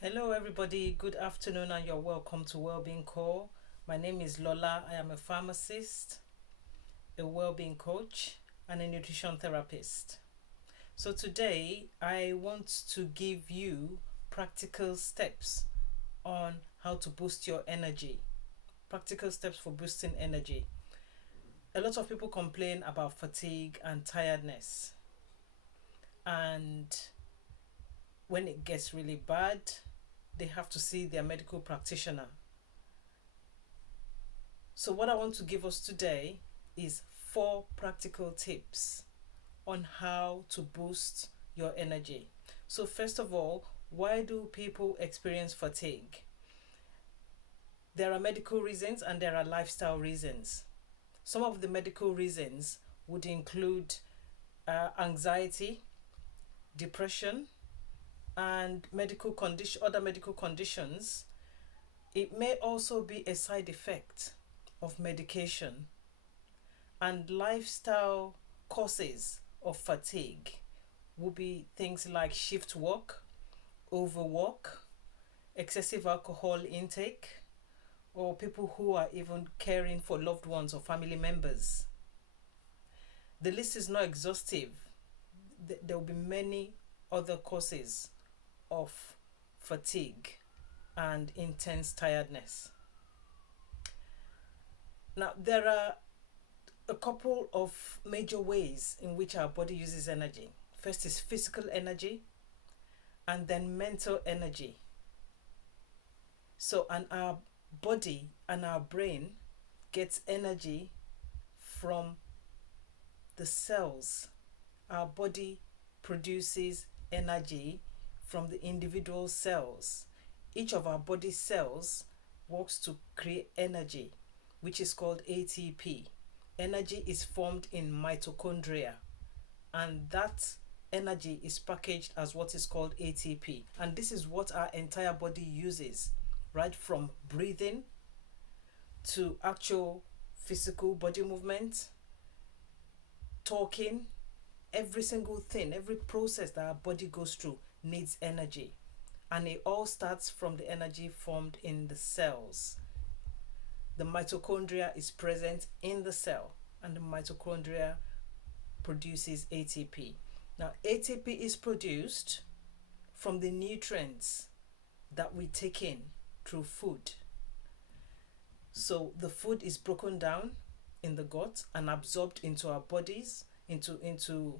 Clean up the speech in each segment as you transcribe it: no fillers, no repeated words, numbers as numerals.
Hello, everybody. Good afternoon, and you're welcome to Wellbeing Call. My name is Lola. I am a pharmacist, a well-being coach, and a nutrition therapist. So today, I want to give you practical steps on how to boost your energy. Practical steps for boosting energy. A lot of people complain about fatigue and tiredness, and when it gets really bad, they have to see their medical practitioner. So, what I want to give us today is 4 practical tips on how to boost your energy. So, first of all, why do people experience fatigue? There are medical reasons and there are lifestyle reasons. Some of the medical reasons would include anxiety, depression, and other medical conditions. It may also be a side effect of medication, and lifestyle causes of fatigue will be things like shift work, overwork, excessive alcohol intake, or people who are even caring for loved ones or family members. The list is not exhaustive. There will be many other causes of fatigue and intense tiredness. Now, there are a couple of major ways in which our body uses energy. First is physical energy, and then mental energy. So, and our body and our brain gets energy from the cells. Our body produces energy from the individual cells. Each of our body cells works to create energy, which is called ATP. Energy is formed in mitochondria, and that energy is packaged as what is called ATP. And this is what our entire body uses, right from breathing to actual physical body movement, talking. Every single thing, every process that our body goes through needs energy. And it all starts from the energy formed in the cells. The mitochondria is present in the cell, and the mitochondria produces ATP. Now, ATP is produced from the nutrients that we take in through food. So the food is broken down in the gut and absorbed into our bodies, into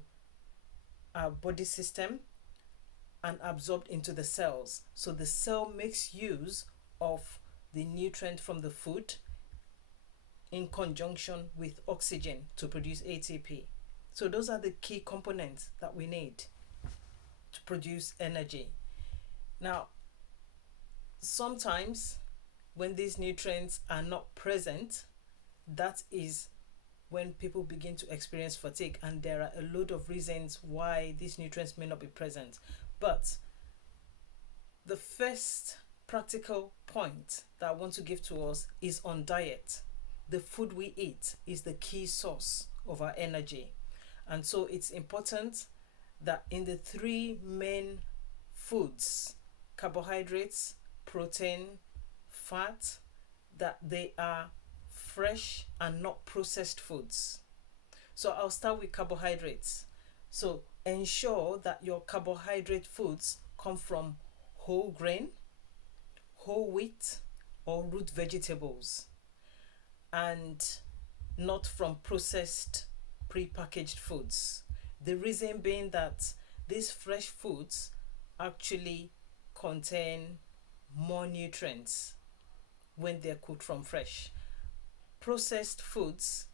our body system, and absorbed into the cells. So the cell makes use of the nutrient from the food in conjunction with oxygen to produce ATP. So those are the key components that we need to produce energy. Now, sometimes when these nutrients are not present, that is when people begin to experience fatigue, and there are a load of reasons why these nutrients may not be present. But the first practical point that I want to give to us is on diet. The food we eat is the key source of our energy. And so it's important that in the 3 main foods, carbohydrates, protein, fat, that they are fresh and not processed foods. So I'll start with carbohydrates. So ensure that your carbohydrate foods come from whole grain, whole wheat, or root vegetables, and not from processed pre-packaged foods. The reason being that these fresh foods actually contain more nutrients when they're cooked from fresh. Processed foods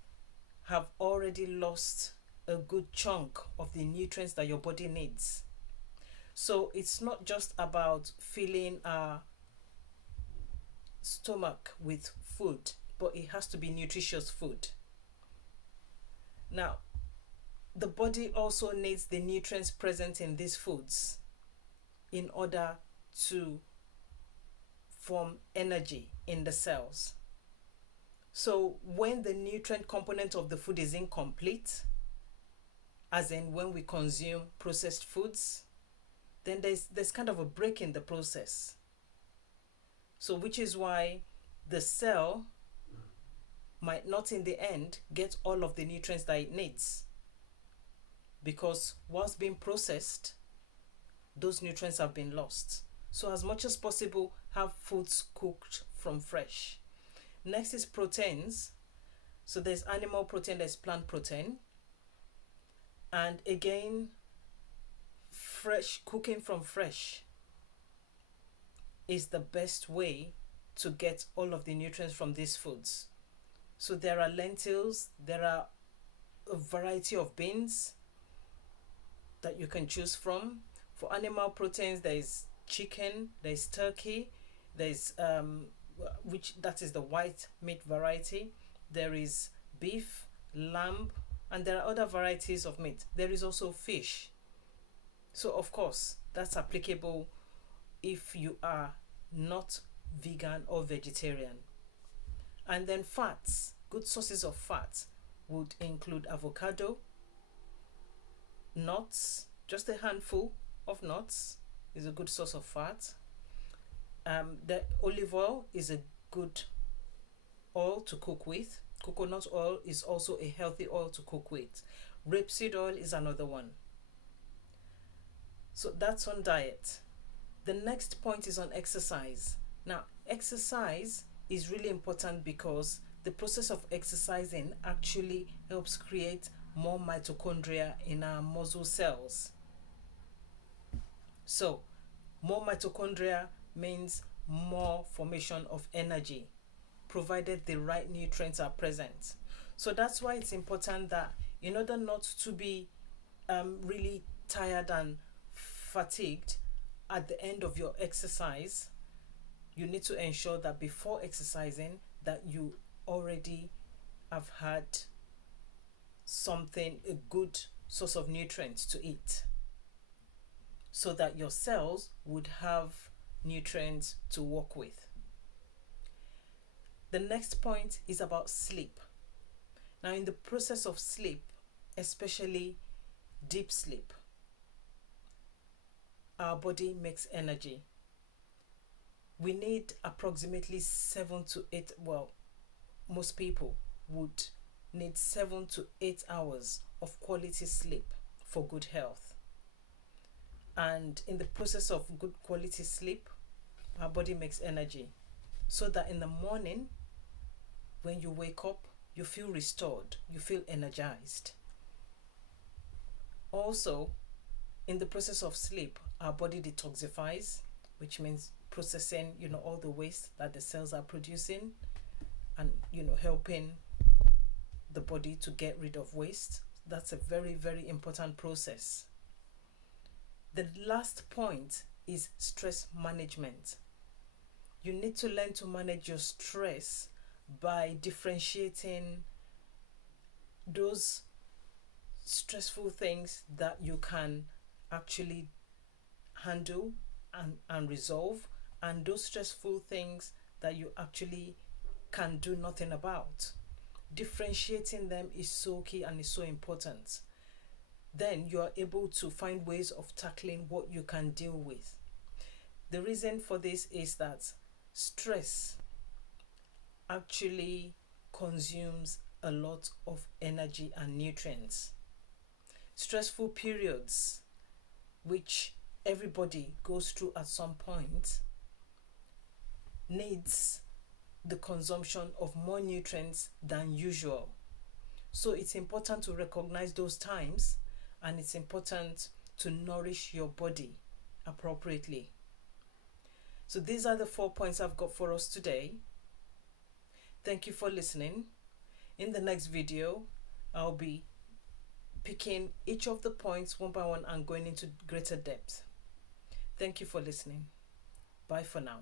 have already lost a good chunk of the nutrients that your body needs. So it's not just about filling our stomach with food, but it has to be nutritious food. Now, the body also needs the nutrients present in these foods in order to form energy in the cells. So when the nutrient component of the food is incomplete, as in when we consume processed foods, then there's kind of a break in the process. So which is why the cell might not in the end get all of the nutrients that it needs, because whilst being processed, those nutrients have been lost. So as much as possible, have foods cooked from fresh. Next is proteins. So there's animal protein, there's plant protein. And again, cooking from fresh is the best way to get all of the nutrients from these foods. So there are lentils, there are a variety of beans that you can choose from. For animal proteins, there is chicken, there is turkey, there is which that is the white meat variety. There is beef, lamb, and there are other varieties of meat. There is also fish. So of course, that's applicable if you are not vegan or vegetarian. And then fats, good sources of fat would include avocado, nuts, just a handful of nuts is a good source of fat. The olive oil is a good oil to cook with. Coconut oil is also a healthy oil to cook with. Rapeseed oil is another one. So that's on diet. The next point is on exercise. Now, exercise is really important because the process of exercising actually helps create more mitochondria in our muscle cells. So, more mitochondria means more formation of energy, provided the right nutrients are present. So that's why it's important that in order not to be really tired and fatigued at the end of your exercise, you need to ensure that before exercising that you already have had something, a good source of nutrients to eat, so that your cells would have nutrients to work with. The next point is about sleep. Now, in the process of sleep, especially deep sleep, our body makes energy. We need approximately 7 to 8, well, most people would need 7 to 8 hours of quality sleep for good health. And in the process of good quality sleep, our body makes energy, so that in the morning, when you wake up, you feel restored, you feel energized. Also, in the process of sleep, our body detoxifies, which means processing, all the waste that the cells are producing, and, helping the body to get rid of waste. That's a very, very important process. The last point is stress management. You need to learn to manage your stress by differentiating those stressful things that you can actually handle and resolve, and those stressful things that you actually can do nothing about. Differentiating them is so key and is so important. Then you are able to find ways of tackling what you can deal with. The reason for this is that stress actually consumes a lot of energy and nutrients. Stressful periods, which everybody goes through at some point, needs the consumption of more nutrients than usual. So it's important to recognize those times, and it's important to nourish your body appropriately. So these are the 4 points I've got for us today. Thank you for listening. In the next video, I'll be picking each of the points one by one and going into greater depth. Thank you for listening. Bye for now.